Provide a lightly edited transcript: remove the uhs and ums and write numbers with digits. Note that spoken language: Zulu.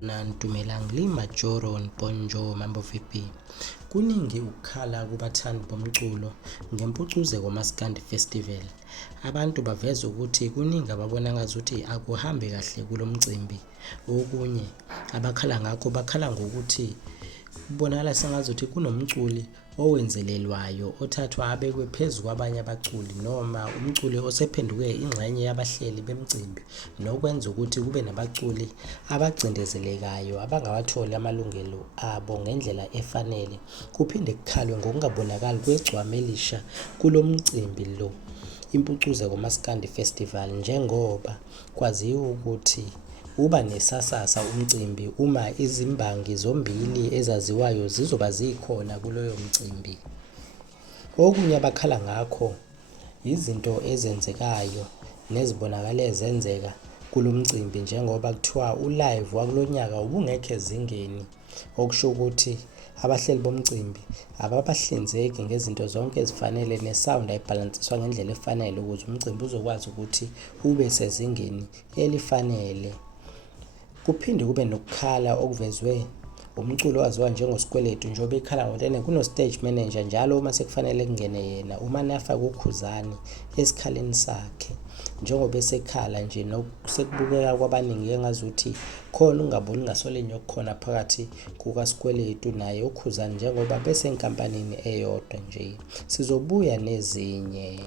Nantumelang Majoro Nponjo Mambo vipi? Kuningi ukukhala kubathandi bomculo ngempucuzeko Maskandi Festival. Abantu baveza ukuthi kuningi ababona ngazuthi akuhambi kahle kulomcimbi. Okunye abakhala ngakho bakhala ngokuthi kubonakala sengazuthi kunomculi owenzelelwayo othathwa abekwe phezu kwabanye abaculi noma umculi osephenduke ingxenye yabahleli bemcimbi nokwenza ukuthi kube nabaculi abacindezelekayo abangawatholi amalungelo abo ngendlela efanele. Kuphinde kukhalwe ngokungabonakali kwegcwame elisha kulomcimbi lo impucuzeko Maskandi Festival njengoba kwaziwa ukuthi uba nesasasa umcimbi uma izimbangi zombili ezaziwayo zizoba zikhona kuloyo mcimbi. Okunye abakhala ngakho izinto ezenzekayo nezibonakala zenzeka kulomcimbi njengoba kuthiwa ulive wakulonyaka ubungekho ezingeni, okusho ukuthi abahleli bomcimbi ababahlinzeki ngezinto zonke ezifanele nesound ayibhalansiswa ngendlela efanele ukuze umcimbi uzokwazi ukuthi ube sezingeni elifanele. Kuphinde kube nokukhala okuvezwe umculo owaziwa njengosikweletu njengoba ekhala ngotene kuno-stage manager njalo uma sekufanele kungene yena umane afake ukhuzani esikhaleni sakhe njengoba esekhala nje sekubukeka kwabaningi engazuthi khona ungaboni ngasolinye okukhona phakathi kukasikweletu naye ukhuzani njengoba bese enkampanini eyodwa nje. Sizobuya nezinye.